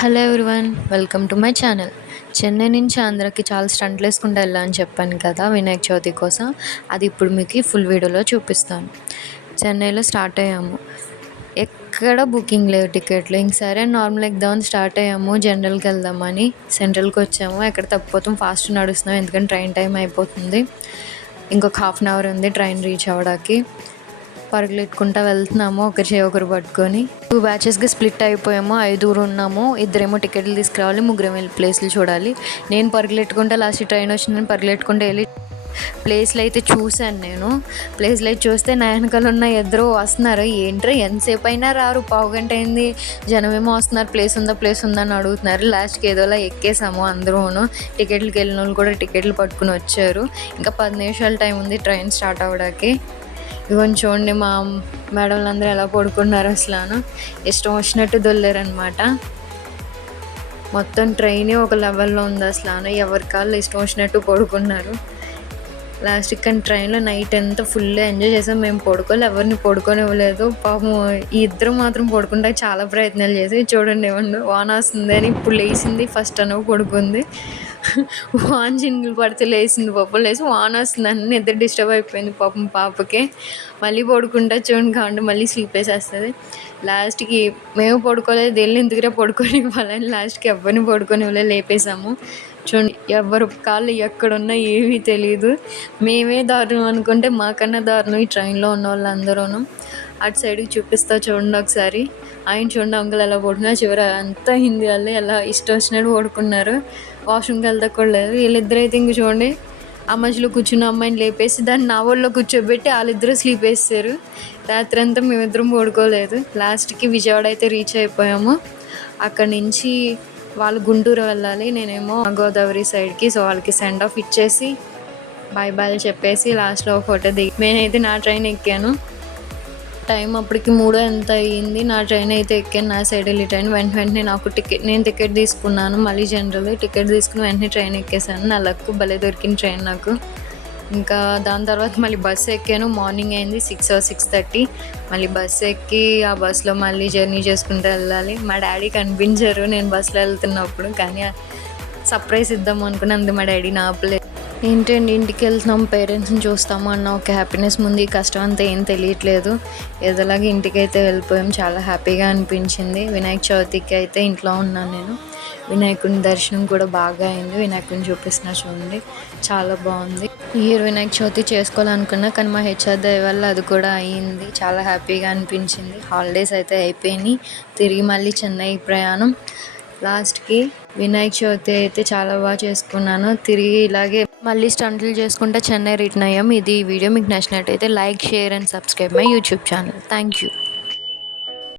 Hello everyone, welcome to my channel. Chennai నుంచి ఆంధ్రాకి చాలా స్టంట్లు వేసుకుంటూ వెళ్ళాలని చెప్పాను కదా వినాయక చవితి కోసం. అది ఇప్పుడు మీకు ఫుల్ వీడియోలో చూపిస్తాను. చెన్నైలో స్టార్ట్ అయ్యాము. ఎక్కడ బుకింగ్ లేవు టికెట్లు. ఇంక సరే నార్మల్ ఎగ్దామని స్టార్ట్ అయ్యాము. జనరల్కి వెళ్దామని సెంట్రల్కి వచ్చాము. ఎక్కడ తప్పిపోతాం, ఫాస్ట్ నడుస్తున్నాం ఎందుకంటే ట్రైన్ టైం అయిపోతుంది. ఇంకొక హాఫ్ అన్ అవర్ ఉంది ట్రైన్ రీచ్ అవ్వడానికి. పరుగులెట్టుకుంటూ వెళ్తున్నాము, ఒకరి చేయి ఒకరు పట్టుకొని. 2 బ్యాచెస్గా స్ప్లిట్ అయిపోయాము. 5 ఉన్నాము. ఇద్దరేమో టికెట్లు తీసుకురావాలి, ముగ్గురేమో వెళ్ళి ప్లేస్లు చూడాలి. నేను పరుగులెట్టుకుంటా లాస్ట్ ట్రైన్ వచ్చిందని పరుగులెట్టుకుంటూ వెళ్ళి ప్లేస్లు అయితే చూశాను. నేను ప్లేస్లు అయితే చూస్తే నా వెనకాల ఉన్న ఇద్దరు వస్తున్నారు. ఏంట్రా ఎంతసేపు అయినా రారు, పావుగంట అయింది, జనమేమో వస్తున్నారు, ప్లేస్ ఉందా అని అడుగుతున్నారు. లాస్ట్కి ఏదోలా ఎక్కేసాము అందరూను. టికెట్లకి వెళ్ళిన వాళ్ళు కూడా టికెట్లు పట్టుకుని వచ్చారు. ఇంకా 10 నిమిషాల టైం ఉంది ట్రైన్ స్టార్ట్ అవ్వడానికి. ఇవన్నీ చూడండి మా మేడంలు అందరూ ఎలా పడుకున్నారు. అసలు ఇష్టం వచ్చినట్టు దొల్లారనమాట. మొత్తం ట్రైనే ఒక లెవెల్లో ఉంది. అసలు ఎవరి కాళ్ళు ఇష్టం వచ్చినట్టు పడుకున్నారు. లాస్ట్కి కానీ ట్రైన్లో నైట్ అంతా ఫుల్ ఎంజాయ్ చేసాం. మేము ఎవరిని పడుకోనివ్వలేదు. పాపం ఈ ఇద్దరు మాత్రం పడుకుంటే చాలా ప్రయత్నాలు చేసి చూడండి ఏమన్నా వాన వస్తుంది అని ఇప్పుడు లేచింది. ఫస్ట్ అనవు పడుకుంది. వాన జింగులు పడితే లేచింది. పాపం లేచి వాన వస్తుంది అని నిద్ర డిస్టర్బ్ అయిపోయింది పాపం పాపకి. మళ్ళీ పడుకుంటా చూడండి కాబట్టి మళ్ళీ స్లీప్ వేసేస్తుంది. లాస్ట్కి మేము పడుకోలేదు, దేని ఎందుకురా పడుకొని ఇవ్వాలని లాస్ట్కి ఎవరిని పడుకొని ఇవ్వలేదు, లేపేసాము. చూడండి ఎవరి కాళ్ళు ఎక్కడున్నా ఏమీ తెలియదు. మేమే దారుణం అనుకుంటే మాకన్నా దారుణం ఈ ట్రైన్లో ఉన్న వాళ్ళందరూ. అటు సైడ్కి చూపిస్తా చూడండి ఒకసారి. ఆయన చూడండి అంకుల్ ఎలా పడుకున్నారు. చివరి అంతా హిందీ వాళ్ళే ఎలా ఇష్టం వచ్చినట్టు పడుకున్నారు. వాష్రూమ్కి వెళ్తా కూడా లేదు. వీళ్ళిద్దరు అయితే ఇంక చూడండి ఆ మధ్యలో కూర్చున్న అమ్మాయిని లేపేసి దాన్ని నా ఒళ్ళో కూర్చోబెట్టి వాళ్ళిద్దరూ స్లీప్ వేస్తారు. రాత్రి అంతా మేమిద్దరం పడుకోలేదు. లాస్ట్కి విజయవాడ అయితే రీచ్ అయిపోయాము. అక్కడి నుంచి వాళ్ళు గుంటూరు వెళ్ళాలి, నేనేమో గోదావరి సైడ్కి. సో వాళ్ళకి సెండ్ ఆఫ్ ఇచ్చేసి బాయ్ బాయ్ చెప్పేసి లాస్ట్లో ఫోటో దిగి నేనైతే నా ట్రైన్ ఎక్కాను. టైం అప్పటికి 3 ఎంత అయ్యింది. నా ట్రైన్ అయితే ఎక్కాను, నా సైడ్ వెళ్ళి ట్రైన్. వెంటనే నేను టికెట్ తీసుకున్నాను. మళ్ళీ జనరల్ టికెట్ తీసుకుని వెంటనే ట్రైన్ ఎక్కేసాను. నా లక్ భలే దొరికింది ట్రైన్ నాకు. ఇంకా దాని తర్వాత మళ్ళీ బస్సు ఎక్కాను. మార్నింగ్ అయింది 6 or 6:30. మళ్ళీ బస్సు ఎక్కి ఆ బస్సులో మళ్ళీ జర్నీ చేసుకుంటూ వెళ్ళాలి. మా డాడీ కనిపించారు నేను బస్సులో వెళ్తున్నప్పుడు, కానీ సర్ప్రైజ్ ఇద్దాము అనుకుని మా డాడీ ఆపలేదు. ఏంటండి ఇంటికి వెళ్తున్నాం, పేరెంట్స్ని చూస్తాము అన్న ఒక హ్యాపీనెస్ ముందు ఈ కష్టం అంతా ఏం తెలియట్లేదు. ఏదోలాగా ఇంటికి అయితే వెళ్ళిపోయాం. చాలా హ్యాపీగా అనిపించింది. వినాయక చవితికి అయితే ఇంట్లో ఉన్నాను నేను. వినాయకుని దర్శనం కూడా బాగా అయింది. వినాయకుని చూపిస్తున్నా చూడండి, చాలా బాగుంది. ఈ ఇయర్ వినాయక చవితి చేసుకోవాలనుకున్నా కానీ మా హెచ్ఆర్ దయ వల్ల అది కూడా అయ్యింది. చాలా హ్యాపీగా అనిపించింది. హాలిడేస్ అయితే అయిపోయినాయి. తిరిగి మళ్ళీ చెన్నై ప్రయాణం. లాస్ట్కి వినాయక చవితి అయితే చాలా బాగా చేసుకున్నాను. తిరిగి ఇలాగే మళ్ళీ స్టంట్లు చేసుకుంటే చెన్నై రిటర్న్ అయ్యాం. ఇది వీడియో మీకు నచ్చినట్టయితే like, share and subscribe my YouTube channel. Thank you.